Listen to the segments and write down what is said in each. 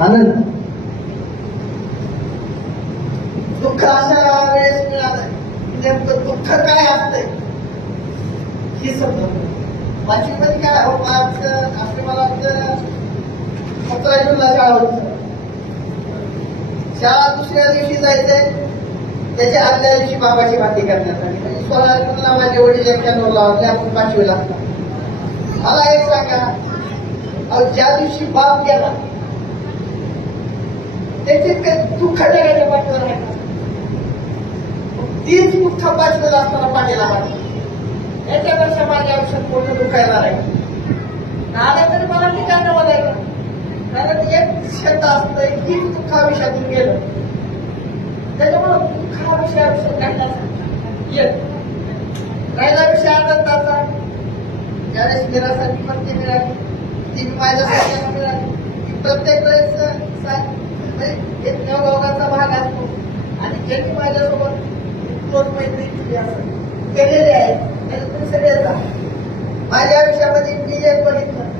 आनंद. दुःख अशा वेळेस मिळालं. नेमकं दुःख काय असतंय? हे समजत पाचवी काय हो पाच मला सतरा जूनला शाळा होती. शाळा दुसऱ्या दिवशी जायचंय. त्याच्या आदल्या दिवशी बाबाची भाती करण्यासाठी म्हणजे सोळा जूनला माझे वडील एक्क्याण्णव लावले आपण पाचवीला मला एक सांगा. अहो ज्या दिवशी बाप गेला त्याचे काही दुःख जगाच्या पाठीवर आहे तीच दुःख पाचवीला असताना पाठीला हात. याच्यापेक्षा माझ्या आयुष्यात मोठं दुखायला येणार आहे. आलं तरी मला ठिकाण बोलायचं कारण एक शब्द असतंय हीच दुःख गेलं. त्याच्यामुळे दुःख हा विषय आयुष्यात येत. राहिला विषय आनंदाचा. ज्यावेळेस मिरासाठी पण ती मिळाली ती माझ्यासाठी मिळाली. ती प्रत्येक वेळेस सा- म्हणजे एक योगाचा भाग असतो आणि ज्यांनी माझ्यासोबत दोन मैत्री केली असं केलेले आहे त्याला तुम्ही सगळे जा. माझ्या आयुष्यामध्ये मी जे बघितलं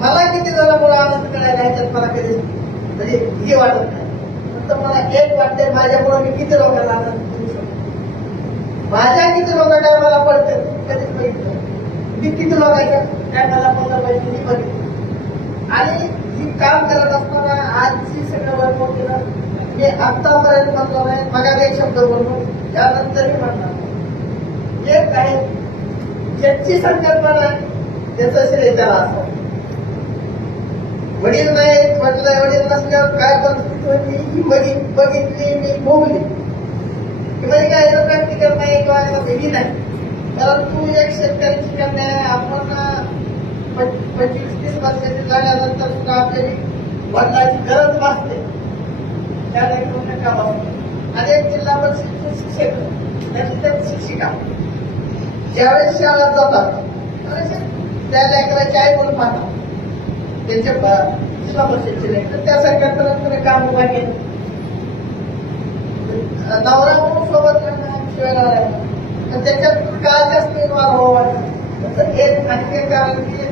मला किती जरा मुला आनंद करायला ह्याच्यात मला कधी म्हणजे हे वाटत नाही. फक्त मला एक वाटते माझ्यामुळे मी किती लोकांना आनंद करू शकतो? माझ्या किती लोकांना मला पडते? कधीच बघितलं मी किती लोकांच्या त्यांना मला पैसे बघितलं. आणि ही काम करत असताना आजची सगळं वर्क केलं मी आतापर्यंत म्हणतो नाही मगा काही शब्द बोललो त्यानंतरही म्हणणार. एक आहे ज्याची संकल्पना आहे त्याचं श्रेय त्याला असं वडील नाही म्हटलं वडील नसल्यावर काय परिस्थिती होती? ही वडील बघितली मी भोगली. म्हणजे काय प्रॅक्टिकल नाही किंवा भेटी नाही. परंतु एक शेतकऱ्याची कन्या आहे आपण पंचवीस तीस वर्षाची झाल्यानंतर सुद्धा आपल्याला वडिलाची गरज भासते. त्याला एक मोठं काम असतं आणि एक जिल्हा परिषद शिक्षक. त्याची शिक्षिका. ज्यावेळेस शाळा जातात त्या लेकराची आई म्हणून पाहतात. त्यांच्या जिल्हा परिषदचे लेकर त्या संकल्पनेत काम उभा केलं. नवरा म्हणून सोबत शिवाय त्याच्यात का जास्त निर्माण व्हावं वाटतं तर एक आणखी कारण की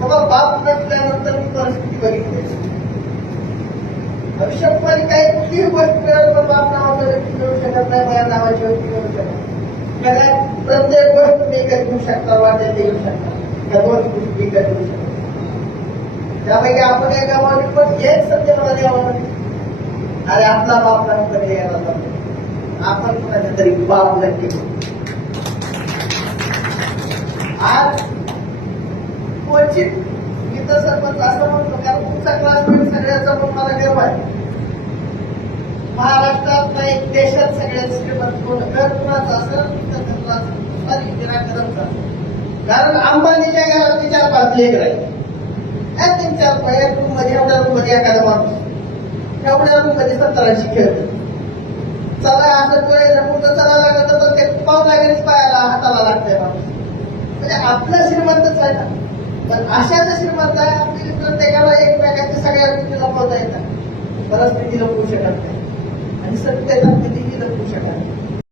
बाबा बाप नसल्यानंतर मी परिस्थिती बघितली भविष्यात मला काही कुठलीही गोष्ट मिळाली नावाचा व्यक्ती मिळू शकत नाही माझ्या नावाची व्यक्ती मिळू शकत मला प्रत्येक गोष्ट मी विकत घेऊ शकता वाटेल ते घेऊ शकता त्या दोन गोष्टी विकत घेऊ शकता त्यापैकी आपण एक गावाने पण एक सत्य मला द्यावं अरे आपला बाप नंतर यायला जातो आपण कुणाच्या तरी बाप नक्की आज क्वचित मी सरपंच असं म्हणतो कारण तुमचा क्लासमेट म्हणजे सगळ्याचा पण मला गर्व आहे महाराष्ट्रात नाही देशात सगळ्यात श्रीमंत घर कुणाचं असेल तर घरचा सॉरी कारण अंबानीच्या घरात चार पाच लेकर आहेत त्या तीन चार रूममध्ये एवढ्या रूममध्ये एखादा माणूस. एवढ्या रूममध्ये सत्तराशी खेळतो चला असं वेळ कुठं चला लागत तर ते पाव लागेल पायाला हाताला लागतंय माणूस. म्हणजे आपलं श्रीमंतच आहे ना. पण अशाच श्रीमंत आहे आपली प्रत्येकाला एकमेकांच्या सगळ्या गोष्टी लपवता येतात. परिस्थिती लपवू शकत नाही. आणि सत्य कधीही लपवू शकत नाही